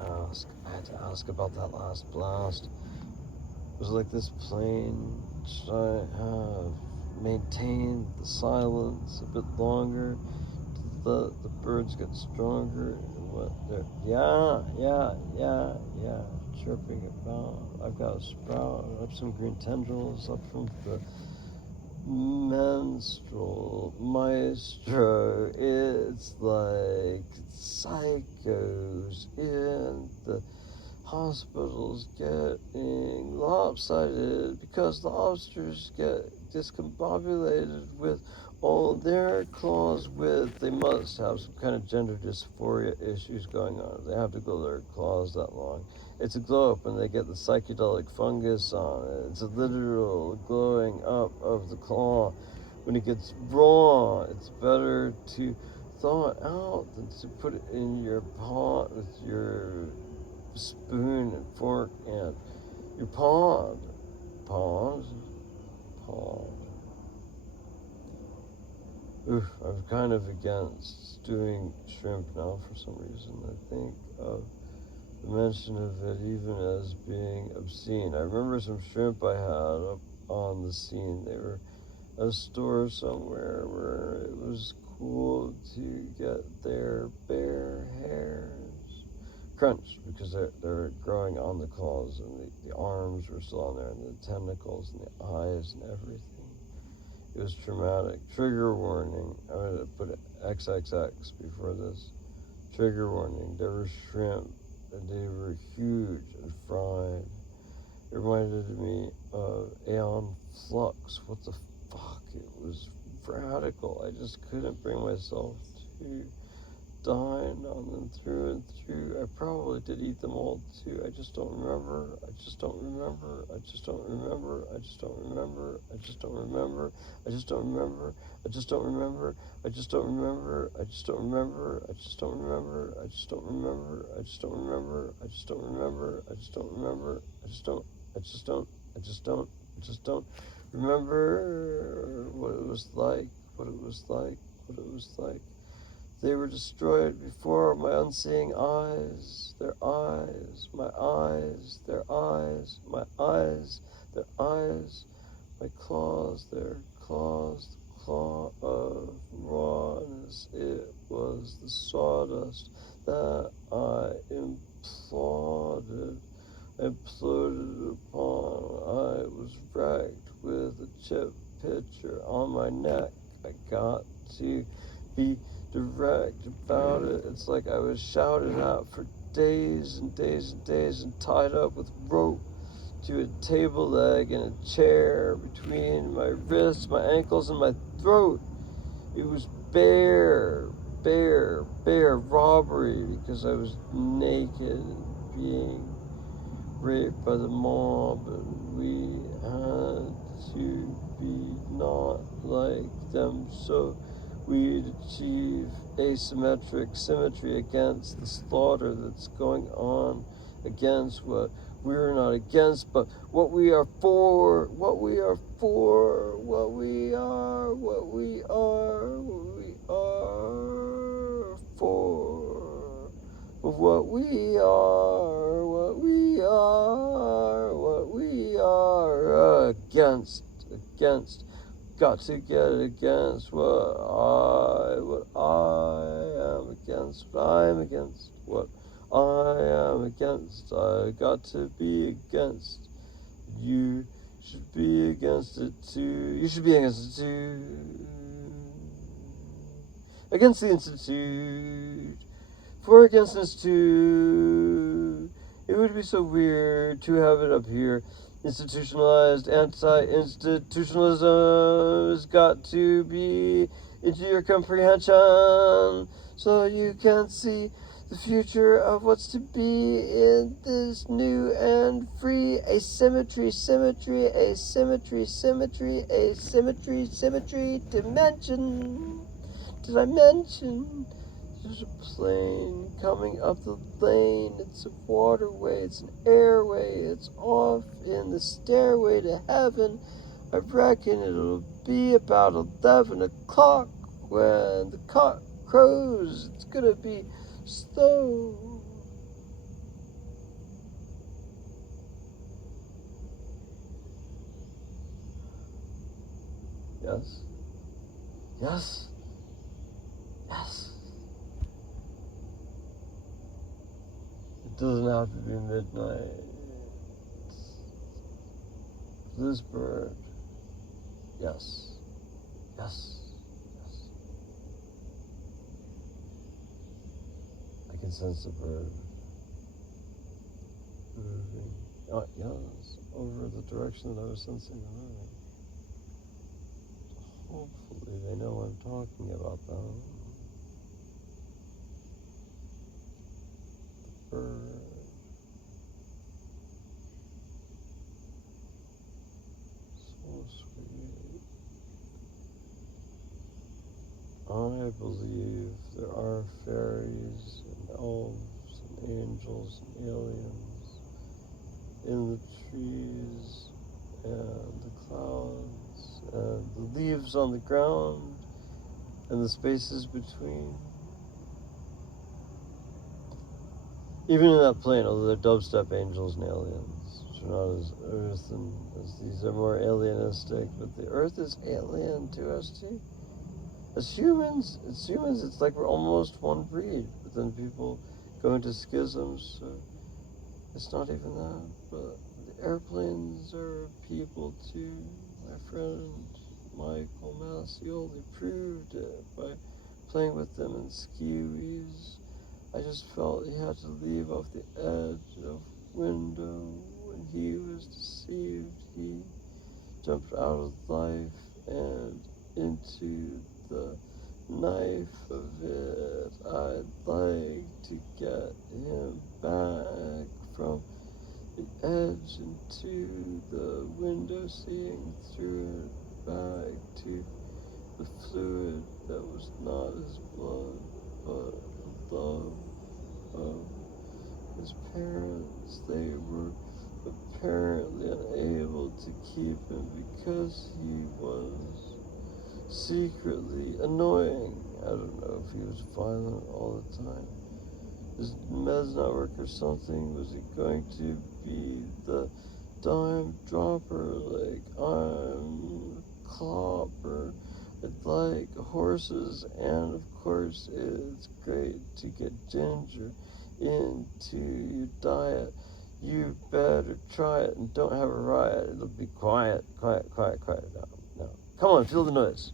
I had to ask about that last blast. It was like this plane should I have maintained the silence a bit longer to let the birds get stronger and what they're yeah chirping about. I've got to sprout up some green tendrils up from the menstrual maestro. It's like psychos in the hospitals getting lopsided because the lobsters get discombobulated with all their claws with. They must have some kind of gender dysphoria issues going on. They have to grow their claws that long. It's a glow up when they get the psychedelic fungus on it. It's a literal glowing up of the claw. When it gets raw, it's better to thaw it out than to put it in your pot with your spoon and fork and your pond. Oof, I'm kind of against doing shrimp now for some reason. I think of the mention of it even as being obscene. I remember some shrimp I had up on the scene. They were at a store somewhere where it was cool to get their bare hairs crunched because they're growing on the claws and the arms were still on there and the tentacles and the eyes and everything. It was traumatic. Trigger warning. I'm going to put XXX before this. Trigger warning. There were shrimp and they were huge and fried. It reminded me of Aeon Flux. What the fuck? It was radical. I just couldn't bring myself to dine on them through and through. I probably did eat them all too. I just don't remember. I just don't remember. I just don't remember. I just don't remember. I just don't remember. I just don't remember. I just don't remember. I just don't remember. I just don't remember. I just don't remember. I just don't remember. I just don't remember. I just don't remember. I just don't remember. I just don't. I just don't. I just don't. I just don't remember what it was like. What it was like. What it was like. They were destroyed before my unseeing eyes, their eyes, my eyes, their eyes, my eyes, their eyes, my claws, their claws, the claw of rawness. It was the sawdust that I imploded upon. I was wrecked with a chip pitcher on my neck. I got to be direct about it. It's like I was shouted at for days and days and days and tied up with rope to a table leg and a chair between my wrists, my ankles, and my throat. It was bare robbery because I was naked and being raped by the mob, and we had to be not like them so we'd achieve asymmetric symmetry against the slaughter that's going on, against what we're not against, but what we are for, what we are for, what we are, what we are, what we are for, what we are, what we are, what we are against. Got to get against what I am against, what I'm against, what I am against. I got to be against. You should be against it too. You should be against it too. Against the Institute. For against the Institute. It would be so weird to have it up here. Institutionalized anti-institutionalism has got to be into your comprehension so you can see the future of what's to be in this new and free asymmetry dimension. Did I mention? There's a plane coming up the lane. It's a waterway, it's an airway, it's off in the stairway to heaven. I reckon it'll be about 11 o'clock when the cock crows. It's gonna be slow. Yes? Yes? Yes? It doesn't have to be midnight. This bird. Yes. Yes. Yes. I can sense the bird moving. Oh, yes. Over the direction that I was sensing the moving. Hopefully they know I'm talking about them. The bird. So sweet. I believe there are fairies and elves and angels and aliens in the trees and the clouds and the leaves on the ground and the spaces between. Even in that plane, although they're dubstep angels and aliens, which are not as earthen as these are more alienistic, but the earth is alien to us too. As humans, it's like we're almost one breed, but then people go into schisms, so it's not even that. But the airplanes are people too. My friend Michael Massioli proved it by playing with them in skiwis. I just felt he had to leave off the edge of window. When he was deceived, he jumped out of life and into the knife of it. I'd like to get him back from the edge into the window, seeing through it back to the fluid that was not his blood, but the love of his parents. They were apparently unable to keep him because he was secretly annoying. I don't know if he was violent all the time. His meds not work or something. Was he going to be the dime dropper like I'm Clopper? I'd like horses, and of course it's great to get ginger into your diet. You better try it and don't have a riot. It'll be quiet. No. Come on, feel the noise.